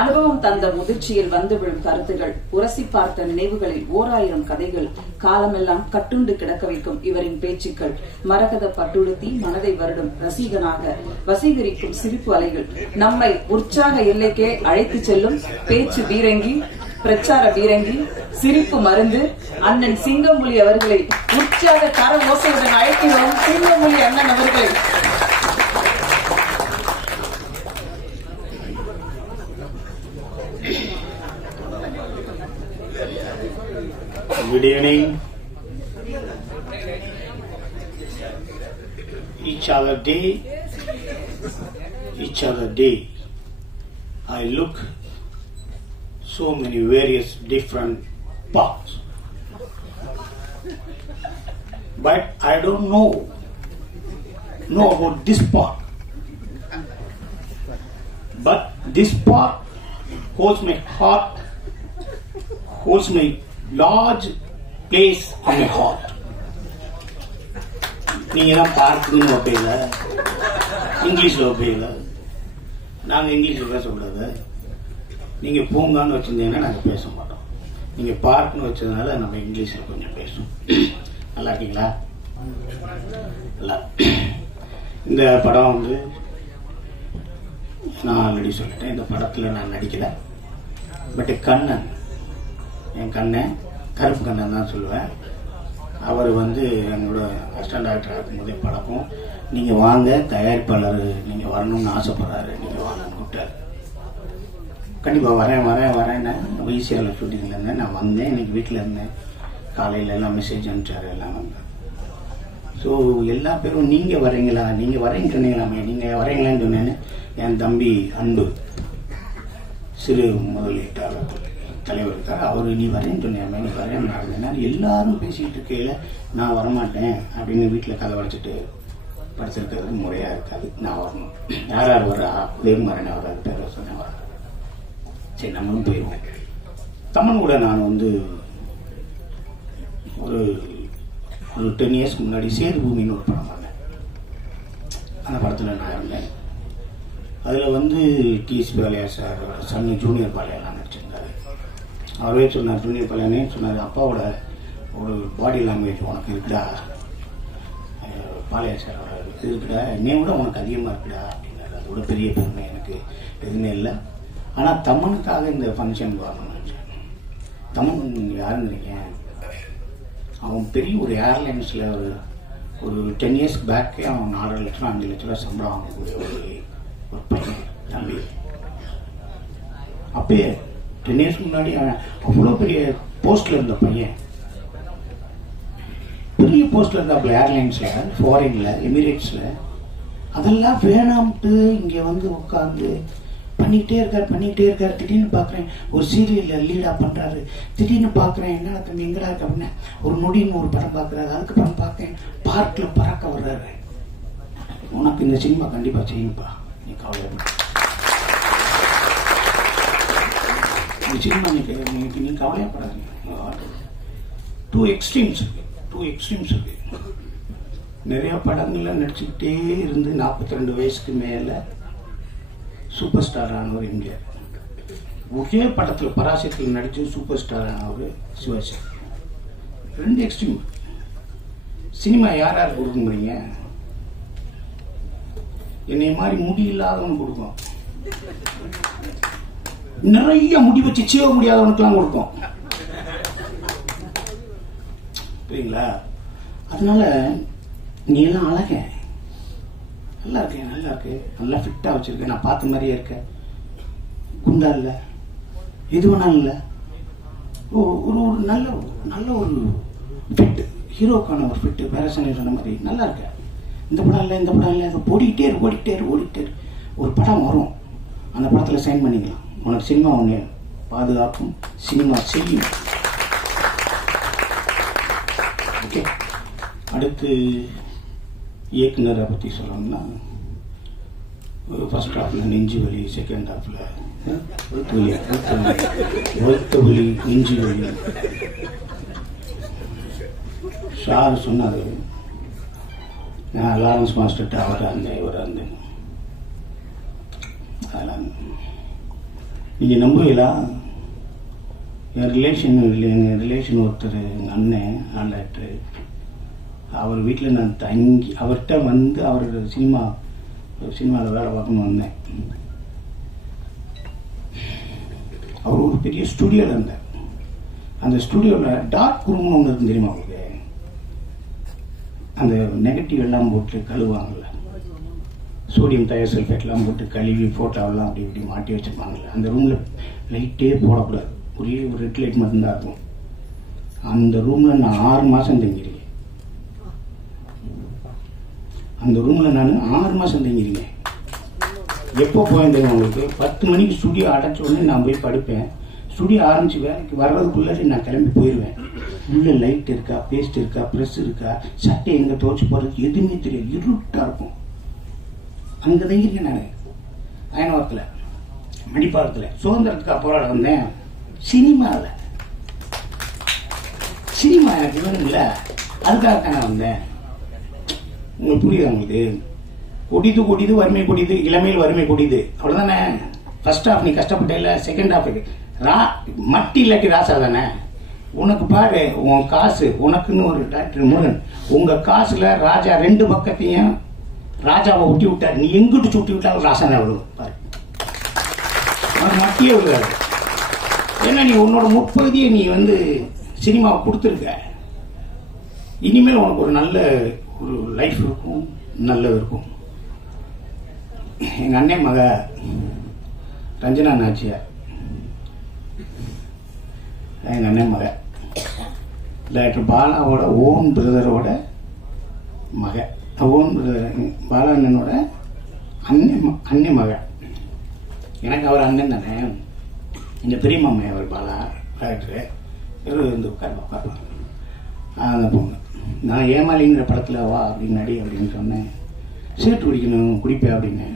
அனுபவம் தந்த முதிர்ச்சியில் வந்து விழும் கருத்துகள், உரசி பார்த்த நினைவுகளில் 1000 கதைகள், காலமெல்லாம் கட்டுண்டு கிடக்க வைக்கும் இவரின் பேச்சுக்கள், மரகத பட்டுடுத்தி மனதை வருடும் ரசிகனாக வசீகரிக்கும் சிரிப்பு அலைகள், நம்மை உற்சாக எல்லைக்கே அழைத்து செல்லும் பேச்சு பீரங்கி, பிரச்சார பீரங்கி, சிரிப்பு மருந்து அண்ணன் சிங்கம்புலி அவர்களை உற்சாக கர ஓசையுடன் அழைக்கிறோம். சிங்கம்புலி அண்ணன் அவர்களை Good evening. Each other day, I look so many various different paths, but I don't know about this path. But this path holds my heart, holds my large place in my heart. நீங்க தான் பார்க்குன்னு வைப்பீங்க, இங்கிலீஷ்ல வைப்பீங்க. நாங்க இங்கிலீஷ்ல பேசக்கூடாது. நீங்க பூங்கான்னு வச்சிருந்தீங்கன்னா நாங்க பேச மாட்டோம். நீங்க பார்க்குன்னு வச்சதுனால நம்ம இங்கிலீஷ்ல கொஞ்சம் பேசுவோம். நல்லா இருக்கீங்களா? நல்லா. இந்த படம் வந்து நான் ஆல்ரெடி சொல்லிட்டேன், இந்த படத்துல நான் நடிக்கல. பட் கண்ணன், என் கண்ணன், கருப்பு கண்ணன் தான் சொல்லுவேன். அவர் வந்து என்னோட அசிஸ்டன்ட் டைரக்டர் இருக்கும்போதே பழக்கம். நீங்க வாங்க, தயாரிப்பாளர் நீங்க வரணும்னு ஆசைப்படுறாரு, நீங்க வாங்கன்னு கூப்பிட்டாரு. கண்டிப்பா வரேன்னு ஈஸியாக ஷூட்டிங்ல இருந்தேன். நான் வந்தேன், இன்னைக்கு வீட்டில் இருந்தேன். காலையில எல்லாம் மெசேஜ் அனுப்பிச்சாரு, எல்லாம் வந்தேன். ஸோ எல்லா பேரும் நீங்க வரீங்களா, நீங்க வரேன்னு சொன்னீங்களாமே, நீங்க வரீங்களான்னு சொன்னேன்னு என் தம்பி அன்பு சிறு முதலீட்டாளர் தலைவர் இருக்காரு. அவரு நீ வரேன்னு சொன்னியாமே, நீ வரேன் எல்லாரும் பேசிக்கிட்டு இருக்கையில நான் வரமாட்டேன் அப்படின்னு வீட்டுல கதை வச்சுட்டு படுத்திருக்கிறது முறையா இருக்காது. நான் வரணும். யார் யார் வர்றா? உதயகுமாரன் வர்றாரு, பேர் சொன்ன வர்றாரு. சரி நம்மளும் போயிடுவோம். தமிழ் கூட நான் வந்து ஒரு 10 years முன்னாடி சேது பூமின்னு ஒரு படம் பண்ணேன். அந்த படத்துல நான் இருந்தேன். அதுல வந்து டிஎஸ் பாலையா சார் சன்னு ஜூனியர் பாலையெல்லாம் நடிச்சிருந்தாரு. அவரே சொன்னார், ஜூனியர் பாலையானே சொன்னார், அப்பாவோட ஒரு பாடி லாங்குவேஜ் உனக்கு இருக்குடா, பாலையா சார் இருக்குடா, என்னை விட உனக்கு அதிகமா இருக்குடா அப்படின்னாரு. அதோட பெரிய பெருமை எனக்கு எதுவுமே இல்லை. ஆனா தமனுக்காக இந்த ஃபங்க்ஷன் வரணும்னு நினைச்சேன். தமன் யாருங்கிறீங்க? அவன் பெரிய ஒரு ஏர்லைன்ஸ்ல ஒரு 10 years பேக்கே அவன் 4 லட்சம் 5 லட்சம் ரூபாய் சம்பளம் வாங்கக்கூடிய ஒரு பையன் தம்பி. அப்பயே 10 years முன்னாடி அவன் அவ்வளோ பெரிய போஸ்ட்ல இருந்த பையன், பெரிய போஸ்ட்ல இருந்தாப்புல ஏர்லைன்ஸ்ல, ஃபாரின்ல, எமிரேட்ஸ்ல. அதெல்லாம் வேணாம்ட்டு இங்க வந்து உட்காந்து பண்ணிக்கிட்டே இருக்காரு. திடீர்னு பாக்குறேன் ஒரு சீரியல்ல லீடா பண்றாரு. திடீர்னு பாக்குறேன் என்ன தம்பி எங்கடா இருக்கு அப்படின்னு ஒரு நொடின்னு ஒரு படம் பாக்குறாரு. அதுக்கப்புறம் பார்த்தேன் பார்க்ல பறக்க வர்றாரு. உனக்கு இந்த சினிமா கண்டிப்பா செய்யும்பா, நீ கவலைப்பட. இந்த சினிமா நீ கவலையப்படாதீங்க. 2 extremes இருக்கு. நிறைய படங்கள்ல நடிச்சுக்கிட்டே இருந்து 42 வயசுக்கு மேல சூப்பர் ஸ்டார் ஆனவர் எம்ஜிஆர். ஒரே படத்துல பராசக்தியில் நடிச்சு சூப்பர் ஸ்டார் ஆனவர் சிவாஜி. 2 எக்ஸ்ட்ரீம். சினிமா யார் கொடுக்குறீங்க? என்னை மாதிரி முடி இல்லாதவனு கொடுக்கும், நிறைய முடி வச்சு சீவ முடியாதவனுக்கு எல்லாம் கொடுக்கும். புரியுங்களா? அதனால நீ எல்லாம் அழக, நல்லா இருக்கு, நல்லா ஃபிட்டா வச்சிருக்கேன், நான் பார்த்த மாதிரியே இருக்கேன், குண்டா இல்ல, எது வேணாலும் இல்ல, ஒரு நல்ல ஒரு ஃபிட், ஹீரோக்கான ஒரு ஃபிட். பேரசனை சொன்ன மாதிரி நல்லா இருக்க. இந்த படம் இல்ல அதை ஓடிக்கிட்டே இரு. ஒரு படம் வரும், அந்த படத்துல சைன் பண்ணிக்கலாம். உனக்கு சினிமா ஒண்ணு பாதுகாக்கும், சினிமா செய்யும். ஓகே, அடுத்து இயக்குனரை பத்தி சொல்லணும்னா, ஃபர்ஸ்ட் ஹாஃப்ல நெஞ்சு வலி, செகண்ட் ஹாஃப்ல ஒழுத்த வலி, நெஞ்சு வலி. சார் சொன்னாரு, நான் லாரன்ஸ் மாஸ்டர்கிட்ட அவரை இருந்தேன், இவரை இருந்தேன். அதெல்லாம் நீங்கள் நம்புவீங்களா? என் ரிலேஷன் ஒருத்தர், எங்கள் அண்ணன் ஆல் ஆக்டர், அவர் வீட்டில் நான் தங்கி அவர்கிட்ட வந்து அவர் சினிமாவில் வேலை பார்க்கணும்னு வந்தேன். அவர் ஒரு பெரிய ஸ்டுடியோவில் இருந்தார். அந்த ஸ்டுடியோவில் டார்க் ரூம்னு ஒன்று இருக்கும் தெரியுமா உங்களுக்கு? அந்த நெகட்டிவ் எல்லாம் போட்டு கழுவாங்கல்ல, சோடியம் தயோசல்ஃபேட்லாம் போட்டு கழுவி ஃபோட்டோவெல்லாம் அப்படி இப்படி மாட்டி வச்சுருப்பாங்கல்ல. அந்த ரூமில் லைட்டே போடக்கூடாது, ஒரே ஒரு ரெட் லைட் மட்டும்தான் இருக்கும். அந்த ரூமில் நான் 6 மாதம் தங்கியிருக்கேன். அந்த ரூமில் நான் 6 மாதம் தங்கியிருக்கேன். எப்போ போயிருந்தேங்க உங்களுக்கு? 10 மணிக்கு ஸ்டுடியோ அடைச்ச உடனே நான் போய் படுப்பேன். ஸ்டுடியோ ஆரம்பிச்சு வேலைக்கு வர்றதுக்குள்ளே நான் கிளம்பி போயிடுவேன். உள்ளே லைட் இருக்கா, பேஸ்ட் இருக்கா, ப்ரெஸ் இருக்கா, சட்டை எங்கே துவச்சி போகிறது எதுவுமே தெரியாது, இருட்டாக இருக்கும். அங்கே தங்கியிருக்கேன் நான். அயனவரத்தில், மணிப்பாலத்தில் சுதந்திரத்துக்கு போராட வந்தேன். சினிமாவில் சினிமா எனக்கு வேணும் இல்லை, அதுக்காகத்தான் நான் வந்தேன். உங்களுக்கு புரியுதா உங்களுக்கு? கொடிது கொடிது வறுமை கொடிது, இளமையில் வறுமை கொடிது, அவ்வளோதானே. ஃபர்ஸ்ட் ஹாஃப் நீ கஷ்டப்பட்ட இல்லை, செகண்ட் ஹாஃப் மட்டி இல்லாட்டி ராசா தானே. உனக்கு பாரு, உன் காசு உனக்குன்னு ஒரு டாக்டர் முருகன், உங்க காசுல ராஜா 2 பக்கத்தையும் ராஜாவை ஒட்டி விட்டார். நீ எங்கிட்டு சுட்டி விட்டாலும் ராசா தான் விழுவும் பாரு, உனக்கு மட்டியே விழுவாரு. ஏன்னா நீ உன்னோட முற்பகுதியை நீ வந்து சினிமாவை கொடுத்துருக்க. இனிமேல் உனக்கு ஒரு நல்ல ஒரு லைஃப் இருக்கும், நல்லது இருக்கும். எங்க அண்ணன் மக ரஞ்சனா நாச்சியார், எங்க அண்ணன் மக டாக்டர் பாலாவோட ஓன் பிரதரோட மக, ஓன் பிரதர் பாலா அண்ணனோட அண்ணன் மக. எனக்கு அவர் அண்ணன் தானே. இந்த பெரிய மாமா அவர் பாலா டாக்டர் வந்து உட்காருவா. அந்த பொண்ணு, நான் ஏமாலிங்கிற படத்தில் வா அப்படின்னு நடி அப்படின்னு சொன்னேன். சீட்டு குடிக்கணும், குடிப்பேன் அப்படின்னு.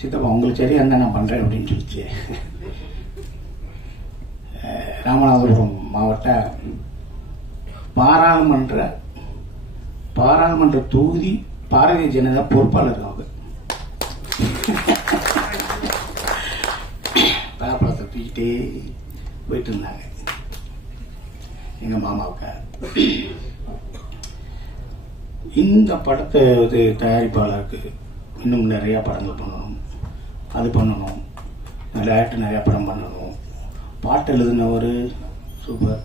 சித்தப்பா உங்களுக்கு சரியா இருந்தா நான் பண்றேன் அப்படின்னு சொல்லிச்சு. ராமநாதபுரம் மாவட்ட பாராளுமன்ற தொகுதி பாரதிய ஜனதா பொறுப்பாளர் அவங்க. பலாப்பழத்தை தூக்கிட்டே போயிட்டு இருந்தாங்க எங்க மாமாவுக்கு. இந்த படத்தை தயாரிப்பாளருக்கு இன்னும் நிறைய படங்கள் பண்ணணும், அது பண்ணணும், டைரக்டர் நிறைய படம் பண்ணணும். பாட்டு எழுதினவர் சூப்பர்,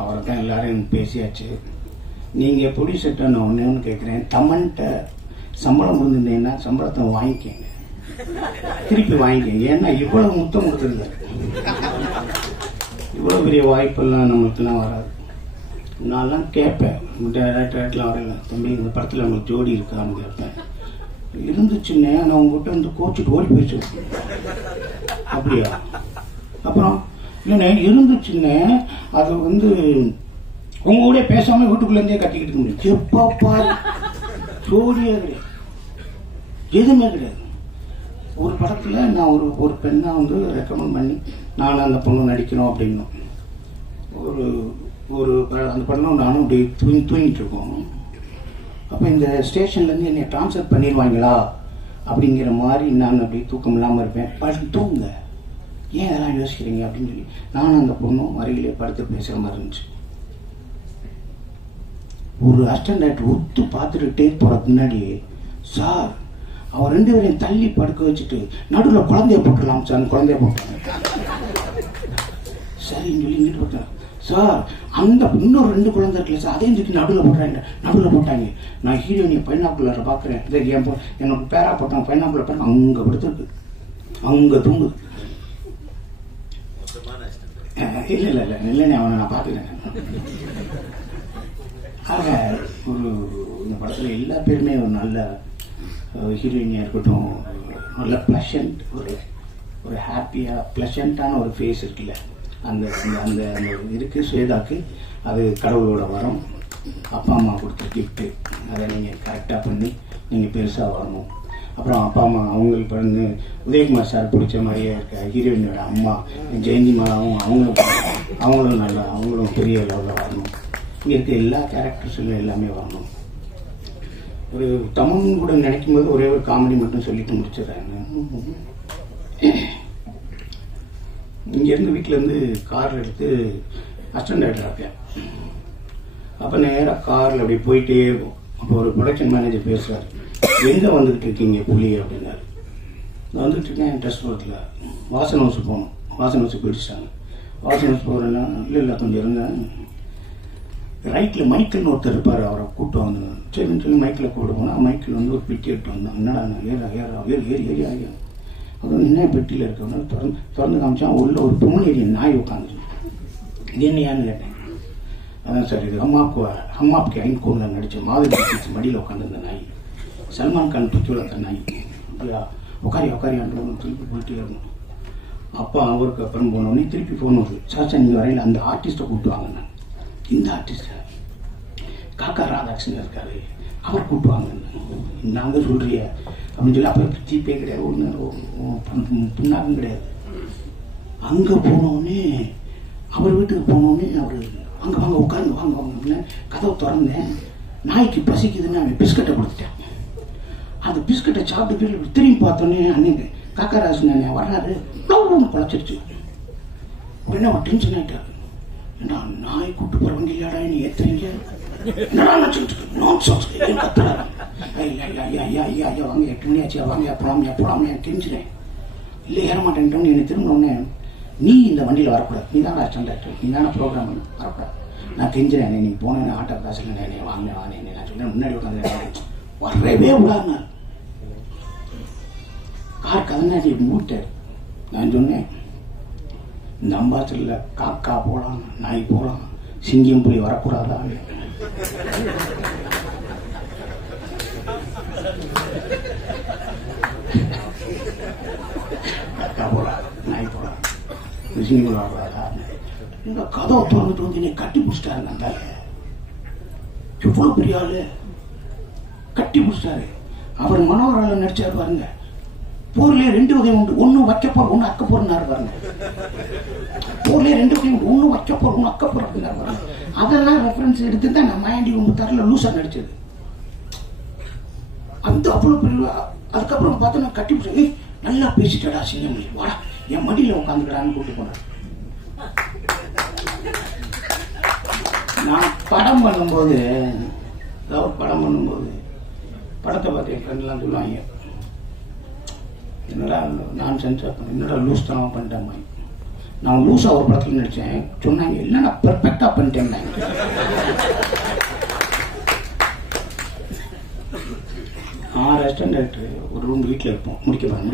அவரை தான் எல்லாரும் பேசியாச்சு. நீங்கள் ப்ரொடியூசர்கிட்ட நான் ஒன்று கேட்குறேன், தமன்கிட்ட சம்பளம் இருந்திருந்தீங்கன்னா சம்பளத்தை வாங்கிக்கங்க, திருப்பி வாங்கிக்கங்க. ஏன்னா இவ்வளவு முத்தம் கொடுத்துருந்தாரு, இவ்வளோ பெரிய வாய்ப்பெல்லாம் நம்மளுக்குலாம் வராது. நான்லாம் கேட்பேன், டேரக்டர்லாம் வரல, தம்பி இந்த படத்தில் உங்களுக்கு ஜோடி இருக்கான்னு கேட்பேன். இருந்துச்சுன்னே நான் உங்ககிட்ட வந்து கோச்சிட்டு ஓடி போயிடுச்சு. அப்படியா? அப்புறம் இல்லைண்ணே இருந்துச்சுன்னே அது வந்து உங்க கூட பேசாம வீட்டுக்குள்ளேருந்தே கட்டிக்கிட்டு இருக்க முடியும். எப்பப்பா ஜோடியே கிடையாது, எதுவுமே கிடையாது. ஒரு படத்தில் நான் ஒரு பெண்ணை வந்து ரெக்கமெண்ட் பண்ணி நானும் அந்த பொண்ணு நடிக்கணும் அப்படின்னும் ஒரு அந்த படம் நானும் அப்படி தூங்கிட்டு இருக்கோம். அப்போ இந்த ஸ்டேஷன்லேருந்து என்னை ட்ரான்ஸ்ஃபர் பண்ணிடுவாங்களா அப்படிங்கிற மாதிரி நான் அப்படி தூக்கம் இல்லாமல் இருப்பேன். தூங்க, ஏன் அதெல்லாம் யோசிக்கிறீங்க அப்படின்னு சொல்லி நானும் அந்த பொண்ணும் அருகிலே படுத்து பேசுகிற மாதிரி இருந்துச்சு. ஒரு அசிஸ்டன்ட் ஒத்து பார்த்துட்டு போகிறதுக்கு முன்னாடி, சார் அவர் 2 பேரையும் தள்ளி படுக்க வச்சுட்டு நடுவில் குழந்தைய போட்டுடலாம் சார், குழந்தைய போட்டாங்க. சரின்னு சொல்லி இங்கிட்டு போட்டாங்க. சார் அந்த இன்னொரு 2 குழந்தை இருக்குல்ல சார், அதையும் தூக்கி நடுவில் போட்டாங்க. நான் ஹீரோயினை பைனாக்குலரை பார்க்குறேன், என்னோட பேரா போட்டாங்க, பைனாக்குலர் பேர் அங்கே படுத்துருக்கு, அங்கே தூங்குது. இல்லைண்ணே அவனை நான் பார்த்துக்கிறேன். ஆக இந்த படத்தில் எல்லா பேருமே ஒரு நல்ல ஹீரோயினியாக இருக்கட்டும், நல்ல ப்ளஷண்ட், ஒரு ஹாப்பியாக ப்ளஷண்ட்டான ஒரு ஃபேஸ் இருக்குல்ல, அந்த அந்த அந்த இருக்கு ஸ்வேதாக்கு. அது கடவுளோட வரம், அப்பா அம்மா கொடுத்த கிஃப்ட்டு. அதை நீங்கள் கரெக்டாக பண்ணி நீங்கள் பெருசாக வரணும். அப்புறம் அப்பா அம்மா அவங்களுக்கு வந்து உதயகுமார் சார் பிடிச்ச மாதிரியே இருக்க ஹீரோயினோட அம்மா ஜெயந்தி மாலாவும் அவங்களும் நல்லா, அவங்களும் பெரிய லெவலில் வரணும். இங்கே இருக்க எல்லா கேரக்டர்ஸும் எல்லாமே வரணும். ஒரு தமிழ் கூட நினைக்கும் போது ஒரே ஒரு காமெடி மட்டும் சொல்லிட்டு முடிச்சிடுறாங்க. இங்கேருந்து வீட்டிலேருந்து காரில் எடுத்து அசிஸ்டன்ட் டைரக்டர் இருக்கேன். அப்போ நேராக காரில் அப்படி போயிட்டே இருக்கும். அப்போ ஒரு ப்ரொடக்ஷன் மேனேஜர் பேசுகிறார், எங்கே வந்துக்கிட்டு இருக்கீங்க புலி அப்படின்னாரு. நான் வந்துட்டு இருக்கேன் ட்ரெஸ்ட் ஒர்க்கில், வாசன் ஹவுஸ் போகணும். வாசன் ஹவுஸ் போயிடுச்சாங்க. வாசன் ஹவுஸ் போகிறேன்னா இல்லை கொஞ்சம் இருந்தேன். ரைட்டில் மைக்கிள்னு ஒருத்தர் இருப்பார், அவரை கூப்பிட்டு வந்து சரின்னு சொல்லி மைக்கில் கூப்பிட்டு போனால் மைக்கில் வந்து ஒரு பெட்டி எடுத்து வந்தோம். என்னடா ஏறி ஆகியா அப்புறம் என்ன பெட்டியில் இருக்கவங்க திறந்து காமிச்சான். உள்ள ஒரு பொம்மனேரிய நாய் உட்காந்துச்சு. இது என்னையான்னு கேட்டேன். அதான் சார் இது ஹம்மாப்க்கு ஐன்கோனில் நடித்த மாதிரி மடியில் உட்காந்துருந்த நாய், சல்மான் கான் பிடிச்சி அந்த நாய். அப்படியா உட்காரியான்னு திருப்பி போயிட்டே இருக்கணும். அப்போ அவருக்கு அப்புறம் போனோடனே திருப்பி ஃபோன் வருது, சாச்சா நீங்கள் வரையில் அந்த ஆர்டிஸ்ட்டை கூப்பிட்டுவாங்க. நான் இந்த ஆர்டிஸ்ட்டை காக்கா ராதாகிருஷ்ணன் இருக்காரு, அவர் கூப்பிட்டுவாங்க. நாங்கள் சொல்றிய அப்படின்னு சொல்லி அப்போ ஜிபே கிடையாது, ஒன்று புண்ணாக்கும் கிடையாது. அங்கே போனோடனே அவர் வீட்டுக்கு போனோடனே அவர் அங்கே வாங்க உட்காந்து வாங்க அப்படின்னு கதவை திறந்தேன். நாய்க்கு பசிக்குதுன்னு அவன் பிஸ்கட்டை கொடுத்துட்டேன். அந்த பிஸ்கட்டை சாப்பிட்டு திரும்பி பார்த்தோன்னே அன்னைக்கு காக்கராஜ் வர்றாரு, ஒன்று குழச்சிருச்சு. உடனே அவர் டென்ஷன் ஆகிட்டாரு. ஏன்னா நாய் கூட்டு போகிறவங்க இல்லையாடா நீ ஏற்றுறீங்க, என்னடா நினச்சிட்டு கத்துறாரு. ஐயா வாங்க 8 மணி ஆச்சு, வாங்க போடாம தெரிஞ்சுறேன். இல்லை ஏற மாட்டேன்ட்டோன்னு என்னை திரும்பினோடனே, நீ இந்த வண்டியில் வரக்கூடாது, நீ தானே அசிஸ்டன்ட் டைரக்டர், நீ தானே ப்ரோக்ராம் வரக்கூடாது. நான் தெரிஞ்சுறேன், நீ போனேன் ஆட்டோ காசு இல்லை, நீ வாங்க நான் சொல்லேன். முன்னாடி உட்காந்து வரவே விடாது. கார் கதனாடி மூட்டார். நான் சொன்னேன், இந்த அம்பாசல்ல காக்கா போகலாம், நாய் போகலாம், சிங்கம் புலி வரக்கூடாதா? காக்கா போகலாம், நாய் போகலாம், சிங்கம் புலி வரக்கூடாதா? இந்த கதவை திறந்துட்டு வந்து என்னை கட்டி பிடிச்சிட்டாரு. அந்த எவ்வளவு பெரிய ஆளு, கட்டி பிடிச்சிட்டாரு. அவர் மனோகரால நடிச்சாரு பாருங்க. போர்லயே 2 உதயம் உண்டு, ஒன்னு வைக்க போற ஒன்னு அக்க போறாரு பாருங்க. போர்லயே 2 உதயம் உண்டு, ஒன்னு வைக்க போற ஒன்னு அக்க போற பாருங்க. அதெல்லாம் ரெஃபரன்ஸ் எடுத்து தான் நம்ம மாயாண்டி 93 லூசா நடிச்சது. அந்த அவ்வளவு பெரிய. அதுக்கப்புறம் பார்த்தா நான் கட்டி பிடிச்சேன். நல்லா பேசிட்டடா சிங்கம், வாடா என் மடியில உட்காந்துக்கடான்னு கூப்பிட்டு போனேன். நான் படம் பண்ணும்போது படத்தை பார்த்து என் ஃப்ரெண்ட்லாம் சொல்லுவாங்க, என்னடா நான் சென்சார் பண்ண, என்னடா லூஸ் தனமா பண்ணிட்டேன். நான் லூஸா ஒரு படத்துல நடிச்சேன், சொன்னாங்க இல்லை நான் பெர்ஃபெக்டா பண்ணிட்டேன். ஆறு அசிஸ்டன்ட் டைரக்டர் ஒரு ரூம் வீட்டில் இருப்போம். முடிக்க போறேன்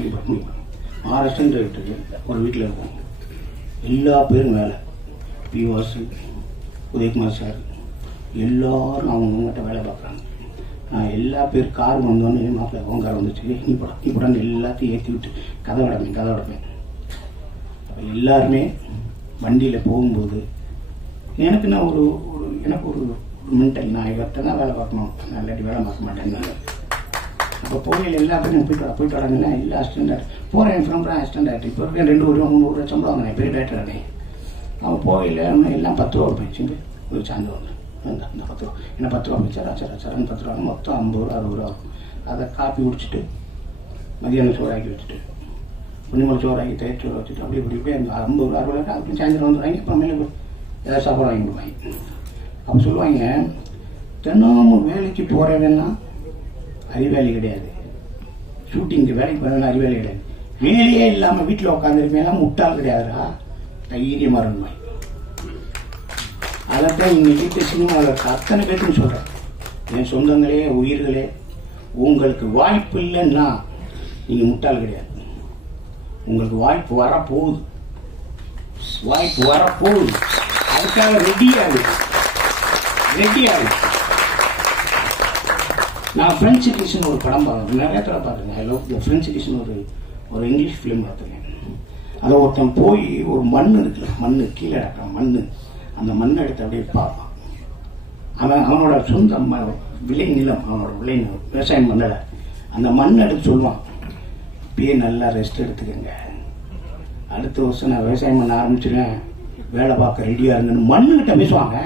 6 அசிஸ்டன்ட் டைரக்டர் ஒரு வீட்டில் இருப்போம். எல்லா பேரும் வேலை, பிவாசு, உதயகுமார் சார் எல்லாரும் அவங்ககிட்ட வேலை பார்க்குறாங்க. நான் எல்லா பேர் கார் வந்தோன்னு மாப்பிள்ளை உன் கார் வந்துச்சு, நீ படம் எல்லாத்தையும் ஏற்றி விட்டு கதை உடைப்பேன். அப்போ எல்லாருமே வண்டியில் போகும்போது எனக்கு நான் எனக்கு ஒரு மென்டல், நான் இவர்கிட்ட தான் வேலை பார்க்கணும், நான் இல்லாட்டி வேலை பார்க்க மாட்டேன்னு. அப்போ போகையில் எல்லா பேரும் போயிட்டு வராங்கன்னா எல்லா அசிஸ்டன்ட் போகிறேன், என் ஃப்ரெண்ட் அசிஸ்டன்ட் டைரக்டர் இப்போ இருக்கேன். 2 ரூபா 3 ரூபா சம்பளம் வாங்கினேன், பெரிய டைரக்டர் இருக்கேன். அவன் போகையில் எல்லாம் 10 ரூபா போயிடுச்சு, ஒரு சார்ந்து வந்து அந்த 10 ரூபா என்ன 10 ரூபா சரன்னு 10 ரூபா மொத்தம் 50 ரூபா 60 ரூபா இருக்கும். அதை காப்பி குடிச்சிட்டு மதியானம் சோறாக்கி வச்சுட்டு புண்ணியமலை சோறாக்கி தயிர் சோறு வச்சுட்டு அப்படி இப்படி அந்த 50 ரூபா 60 ரூபா அப்படி சாயந்தரம் வந்துடுவாங்க. அப்புறம் மேலே ஏதாவது சாப்பாடு வாங்கி கொடுப்பாங்க. அப்போ சொல்லுவாங்க, தினமும் வேலைக்கு போகிறவன்னா அறிவாளி கிடையாது, ஷூட்டிங்க்கு வேலைக்கு போகிறவனா அறிவாளி கிடையாது, வேலையே இல்லாமல் வீட்டில் உட்காந்துருப்பேன் முட்டாள் கிடையாதுடா, தைரியமாக இருக்கணும். அதைத்தான் இன்னைக்கு சினிமாவில் அத்தனை பேருக்கு சொல்றேன். என் சொந்தங்களே, உயிர்களே, உங்களுக்கு வாய்ப்பு இல்லைன்னா நீங்க முட்டாள் கிடையாது. உங்களுக்கு வாய்ப்பு வரப்போகுது, அதுக்காக ரெடியாகு. நான் பிரெஞ்சு கிஷன் ஒரு படம் பார்த்தேன், நிறைய தடவை பார்த்துருக்கேன். I love the French Kishan ஒரு இங்கிலீஷ் ஃபிலிம் பார்த்துருக்கேன். அதை ஒருத்தன் போய் ஒரு மண் இருக்குல்ல, மண்ணு கீழே இருக்கிற மண்ணு, அந்த மண்ணை எடுத்து அப்படியே பார்ப்பான். அவனோட சொந்த விளை நிலம், அவனோட விளை நிலம் விவசாயம் பண்ணல, அந்த மண்ணை எடுத்து சொல்லுவான், இப்பயே நல்லா ரெஸ்ட் எடுத்துக்கங்க, அடுத்த வருஷம் நான் விவசாயம் பண்ண ஆரம்பிச்சிருவேன், வேலை பார்க்க ரெடியா இருங்கன்னு மண்ணுகிட்ட பேசுவாங்க.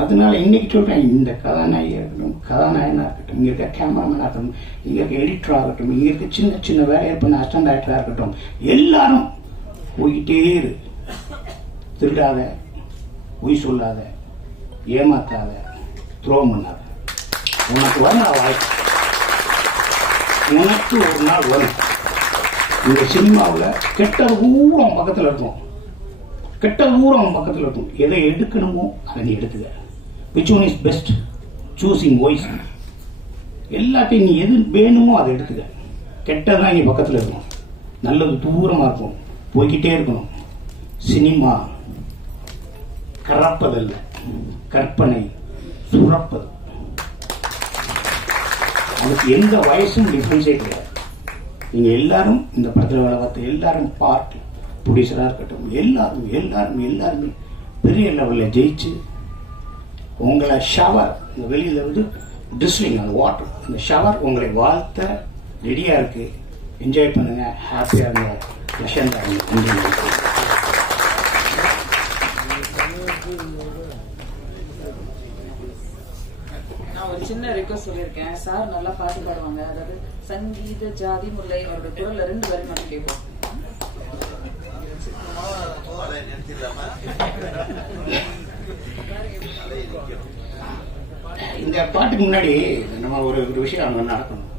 அதனால இன்னைக்கு சொல்றேன், இந்த கதாநாயகி இருக்கட்டும், கதாநாயகனா இருக்கட்டும், இங்க இருக்க கேமராமேனா இருக்கட்டும், இங்க இருக்க எடிட்டரா இருக்கட்டும், இங்க இருக்க சின்ன சின்ன வேலையை பண்ண அசிஸ்டன்ட் டைரக்டரா இருக்கட்டும், எல்லாரும் போய்கிட்டே இரு. திருடாத, பொய் சொல்லாத, ஏமாத்தாத, துரோகம் பண்ணாத. உனக்கு வரும் வாய்ப்பு, உனக்கு ஒரு நாள் வரும். இந்த சினிமாவில் கெட்ட ஊரம் பக்கத்தில் இருக்கும், கெட்ட ஊரம் பக்கத்தில் இருக்கும். எதை எடுக்கணுமோ அதை நீ எடுத்துக்க. Which one is best, choosing voice. எல்லாத்தையும் நீ எது வேணுமோ அதை எடுத்துக்க. கெட்டதான் இங்கே பக்கத்தில் இருக்கும், நல்லது தூரமாக இருக்கும். போய்கிட்டே இருக்கணும். சினிமா கறப்பதல்ல, கற்பனை சுரப்பது. அதுக்கு எந்த வயசும் டிஃபரன்ஸே கிடையாது. நீங்க எல்லாரும் இந்த படத்தில் வேலை பார்த்த எல்லாரும் பார்ட் ப்ரொடியூசரா இருக்கட்டும், எல்லாரும் எல்லாரும் எல்லாருமே பெரிய லெவலில் ஜெயிச்சு உங்களை ஷவர், வெளியில வந்து ட்ரிஸ்லிங், அந்த வாட்டர், அந்த ஷவர் உங்களை வாழ்த்த ரெடியா இருக்கு. என்ஜாய் பண்ணுங்க, ஹாப்பியா இருங்க, ப்ளஷண்டா இருங்க. ஒரு சின்ன ரிக்வெஸ்ட் சொல்லியிருக்கேன். சார் நல்லா பாட்டு பாடுவாங்க, அதாவது சங்கீத ஜாதி முல்லை அவரோட குரல்ல 2 வரி மட்டும் கேட்போம். இந்த பாட்டுக்கு முன்னாடி நம்ம ஒரு விஷயம் அங்க நடக்கணும்.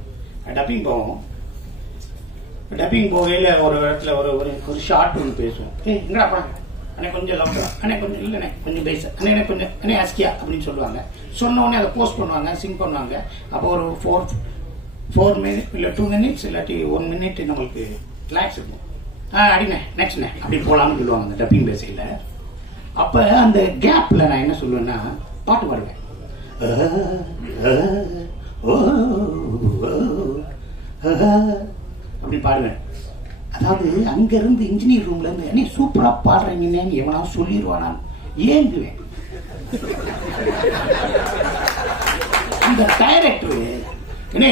டப்பிங் போவோம். டப்பிங் போகையில ஒரு இடத்துல ஒரு ஷார்ட் ஒன்று பேசுவோம். என்னடா படம் அண்ணே கொஞ்சம் லவுடா, அண்ணே கொஞ்சம் இல்லைண்ணே கொஞ்சம் பேச, அண்ணே கொஞ்சம் அண்ணே அஸ்கியா அப்படின்னு சொல்லுவாங்க. சொன்ன உடனே அதை போஸ்ட் பண்ணுவாங்க, சிங் பண்ணுவாங்க. அப்போ ஒரு 4 மினிட் இல்லை 2 மினிட்ஸ் இல்லாட்டி 1 மினிட் நம்மளுக்கு ரிலாக்ஸ் இருக்கும். அடிண்ணே நெக்ஸ்ட்ண்ணே அப்படி போகலான்னு சொல்லுவாங்க அந்த டப்பிங் பேசையில். அப்போ அந்த கேப்பில் நான் என்ன சொல்லுவேன்னா பாட்டு பாடுவேன். அப்படி பாடுவேன். அதாவது அங்க இருந்து இன்ஜினியர் ரூம்ல இருந்து என்ன சூப்பரா பாடுறீங்கன்னு எவனா சொல்லிடுவானா ஏங்குவேன். அந்த டைரக்டர் என்ன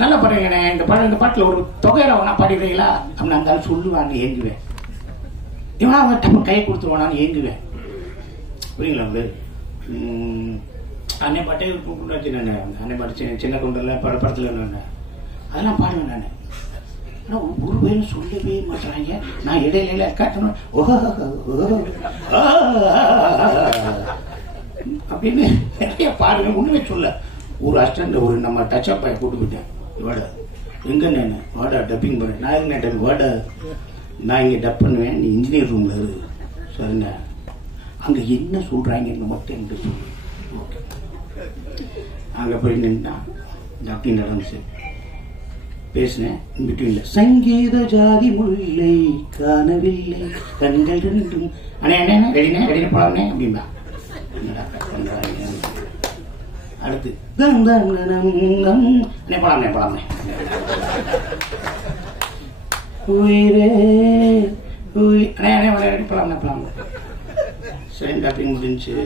நல்லா பாடுறீங்கண்ணே, இந்த பாட்டுல ஒரு தொகையில வேணா பாடிடுறீங்களா அப்படின்னு அந்த சொல்லுவாங்க, ஏங்குவேன். இவனா டப்பு கையை கொடுத்துருவானான்னு ஏங்குவேன். புரியுங்களா? அன்னை பாட்டே கூப்பிட்டு அன்னை பாட்டு சின்ன குண்டல படத்துல அதெல்லாம் பாடுவேன் நான். ஒரு பேரும் சொல்லவே மாட்டாங்க. நான் இடையில காட்டணும் அப்படின்னு நிறைய பாருங்க. ஒண்ணுமே சொல்ல ஒரு அசிஸ்டன்ட் ஒரு நம்ம டச் அப் கூட்டு போயிட்டேன். வாடா எங்க வாடா டப்பிங் பண்ண. நான் எங்க டப்பிங் வாடா, நான் இங்க டப் பண்ணுவேன், நீ இன்ஜினியர் ரூம்ல இரு. சரிங்க, அங்க என்ன சொல்றாங்கன்னு மட்டும் என்கிட்ட சொல்லு. அங்க போய் நின்னா டப்பிங் நடந்துச்சு. பேசினேன். பிட்வீன்ல சங்கீத ஜாதி முல்லை காணவில்லை கண்கள் ரெண்டும் அண்ணே அண்ணே ரெடினே ரெடினே போலாம்னே அப்படின்னா அடுத்து அண்ணே போலாம்னே போலாம்னே உயிரே அண்ணே அண்ணே ரெடி போலாம்னே போலாம்னே. சரி டப்பிங் முடிஞ்சு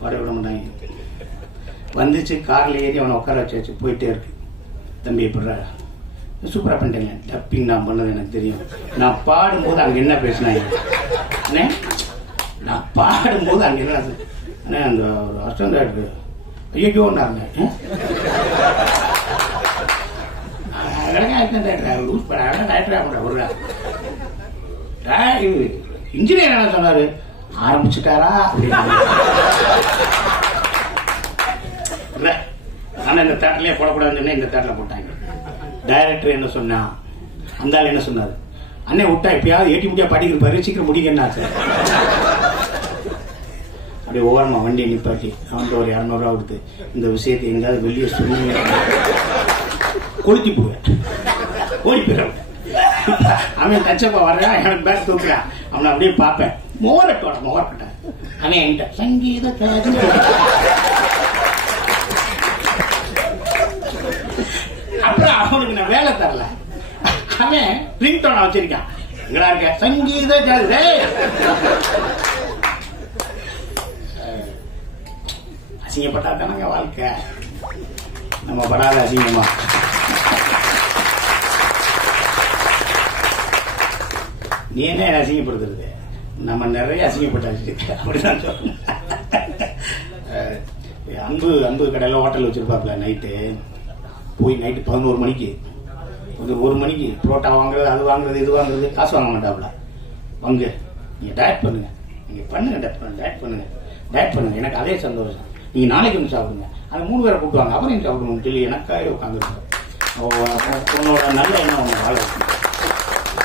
பாட விட மாட்டாங்க. வந்துச்சு கார்ல ஏறி அவனை உட்கார வச்சாச்சு. போயிட்டே இருக்கு. தம்பி எப்படா சூப்பரா பண்ணிட்டேங்க, டப்பிங் நான் பண்ணது எனக்கு தெரியும். நான் பாடும்போது அங்க என்ன பேசினாங்க, நான் பாடும்போது அங்க என்ன அந்த ஒரு அசிஸ்டன்ட் ஐயோன்னாங்க. இன்ஜினியர் என்ன சொன்னாரு, ஆரம்பிச்சுட்டாரா அப்படின்னு. ஆனா இந்த தேட்டர்லயே போடக்கூடாதுன்னு சொன்னா இந்த தேட்டர்ல போட்டாங்க. டைரக்டர் என்ன சொன்னா, அந்த ஆள் என்ன சொன்னாரு, அண்ணே விட்டா எப்பயாவது ஏட்டி முடியா பாடிக்கிருப்பாரு, சீக்கிரம் முடிக்கன்னா சார். அப்படியே ஓரமா வண்டியை நிப்பாட்டி அவன்கிட்ட ஒரு 200 ரூபா கொடுத்து இந்த விஷயத்தை எங்காவது வெளியே சொல்லி கொளுத்தி போடுவேன், ஓடி போயிடுவேன். அவன் தச்சப்பா வர்றான், எனக்கு பேக் தூக்குறான். அவனை அப்படியே பார்ப்பேன், மோரப்பட்டேன். அவன் என்கிட்ட சங்கீத அப்புறம் அவனுக்கு நான் வேலை தரல. அவன் ரிங் டோனை வச்சிருக்கான், எங்கடா இருக்க சங்கீத ஜாதி. அசிங்கப்பட்டா தானங்க வாழ்க்கை, நம்ம படாத அசிங்கமா. நீ என்ன அசிங்கப்படுத்துறது, நம்ம நிறைய அசிங்கப்பட்டாச்சு அப்படிதான் சொல்றேன். அன்பு அன்பு கடையில் ஹோட்டல் வச்சிருப்பாப்ல. நைட்டு போய் நைட்டு 11 மணிக்கு ஒரு 1 மணிக்கு புரோட்டா வாங்குறது, அது வாங்குறது, இது வாங்குறது, காசு வாங்க மாட்டாப்ல. வாங்க நீங்க டயட் பண்ணுங்க, நீங்க பண்ணுங்க, டயட் பண்ணுங்க, டயட் பண்ணுங்க, எனக்கு அதே சந்தோஷம். நீங்க நாளைக்கு வந்து சாப்பிடுங்க, அந்த 3 பேரை கூப்பிடுவாங்க, அப்புறம் சாப்பிடுவோம்னு சொல்லி எனக்காக உட்காந்துருக்கோம். உன்னோட நல்ல எண்ணம் உங்க வாழ வைக்கணும்.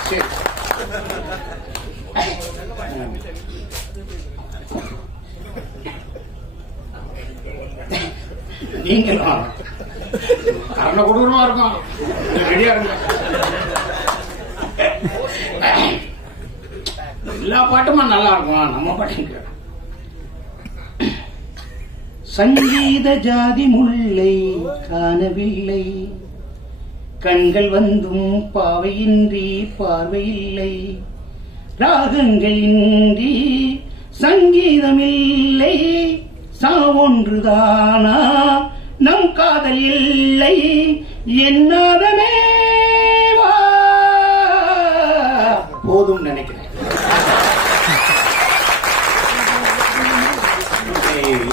சரி, நீங்களும் கரண கொடூரமா இருக்கும், ரெடியா இருங்க. எல்லா பாட்டுமா நல்லா இருக்கும், நம்ம பாட்டு. சங்கீத ஜாதி முல்லை காணவில்லை, கண்கள் வந்தும் பாவையின்றி பார்வையில்லை, ராகங்களின்றி சங்கீதமில்லை, சாவொன்றுதானா நம் காதல் இல்லை, என்னாதமே போதும் நினைக்கிறேன்.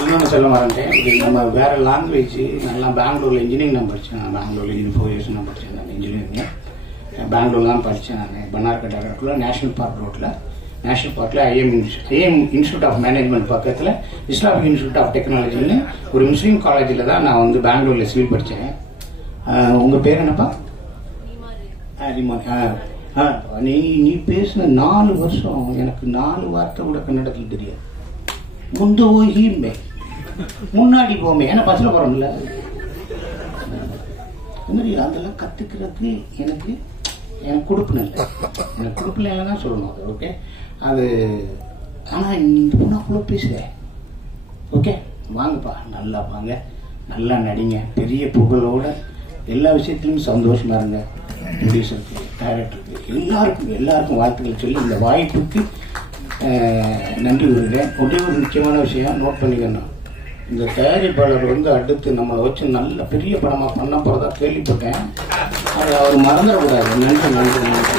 இன்னொன்று சொல்ல மாட்டேன், இது நம்ம வேற லாங்குவேஜ். நல்லா பெங்களூர்ல இன்ஜினியரிங் நான் படித்தேன். பெங்களூர்ல 4 இயர்ஸ் நான் படித்தேன். நான் இன்ஜினியரிங் பெங்களூர்ல தான் படித்தேன். நான் பன்னார்கட்டாக்குள்ள நேஷனல் பார்க் ரோட்ல, நேஷனல் பார்க்ல ஐஎம் இன்ஸ்டியூட் ஆஃப் மேனேஜ்மெண்ட் பக்கத்தில் இஸ்லாமிக் இன்ஸ்டியூட் ஆஃப் டெக்னாலஜின்னு ஒரு முஸ்லீம் காலேஜில் தான் நான் வந்து பெங்களூர்ல சிவில் படித்தேன். உங்க பேர் என்னப்பா? நீ பேசின 4 வருஷம் எனக்கு 4 வார்த்தை கூட கன்னடத்தில் தெரியாது. முந்து போகிமே முன்னாடி போமே, ஏன்னா பஸ்ல போறோம்ல, அதெல்லாம் கத்துக்கிறதுக்கு எனக்கு கொடுப்பின இல்லை, எனக்கு கொடுப்பின தான் சொல்லணும் அது. ஓகே, அது ஆனா நீங்க போனா கூட பேசுவேன். ஓகே, வாங்கப்பா, நல்லா வாங்க, நல்லா நடிங்க, பெரிய புகழோட எல்லா விஷயத்திலும் சந்தோஷமா இருங்க. ப்ரொடியூசருக்கு, டைரக்டருக்கு, எல்லாருக்கும் வாழ்த்துக்கள் சொல்லி இந்த வாய்ப்புக்கு நன்றி கூறுகிறேன். ஒரே ஒரு முக்கியமான விஷயம் நோட் பண்ணிக்கணும், இந்த தயாரிப்பாளர் வந்து அடுத்து நம்மளை வச்சு நல்ல பெரிய படமா பண்ண போறதா கேள்விப்பட்டேன். அதை அவர் மறந்துடக்கூடாது. நன்றி நன்றி நன்றி.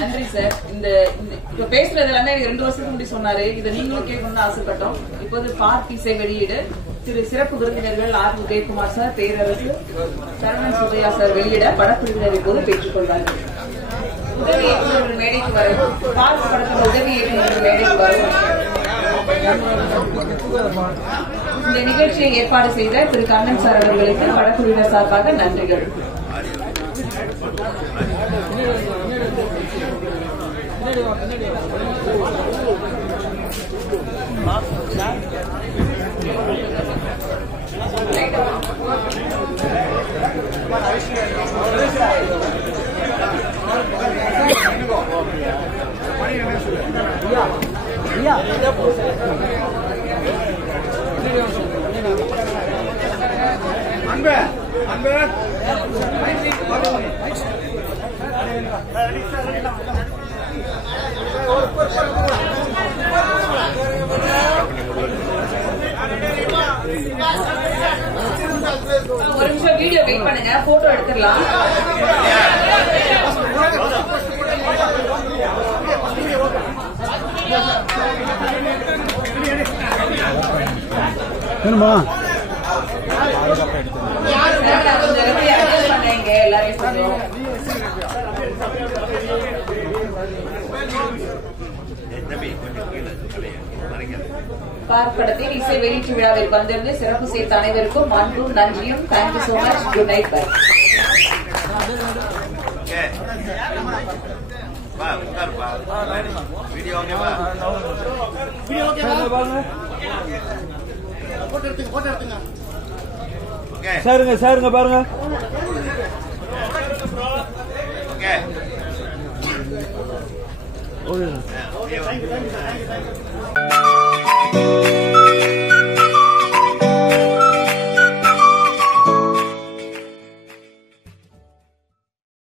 நன்றி சார். இந்த இப்ப பேசுறது எல்லாமே 2 வருஷத்துக்கு முன்னாடி சொன்னாரு. இதை நீங்களும் கேட்கணும்னு ஆசைப்பட்டோம். இப்போது பார்க் இசை வெளியீடு திரு சிறப்பு விருந்தினர்கள் ஆர் உதயகுமார் சார், பேரரசு, சரவணன் சுதையா சார் வெளியிட படக்குழுவினர் இப்போது பெற்றுக் கொள்வார்கள். உதவி இயக்குநர்கள் மேடைக்கு வரும். பார்க் படத்தில் உதவி இயக்குநர்கள் மேடைக்கு வரும். இந்த நிகழ்ச்சியை ஏற்பாடு செய்த திரு கண்ணன் சார் அவர்களுக்கு படக்குழுவினர் சார்பாக நன்றிகள். ஒரு நிமிஷம் வீடியோ வெயிட் பண்ணுங்க, போட்டோ எடுத்துடலாம். பார்க் படத்தில் இசை வெளியீட்டு விழாவில் வந்திருந்து சிறப்பு சேர்த்த அனைவருக்கும் அன்பும் நன்றியும். Thank you so much. Good night. Bye. சாருங்க பாருங்க. ஓகே.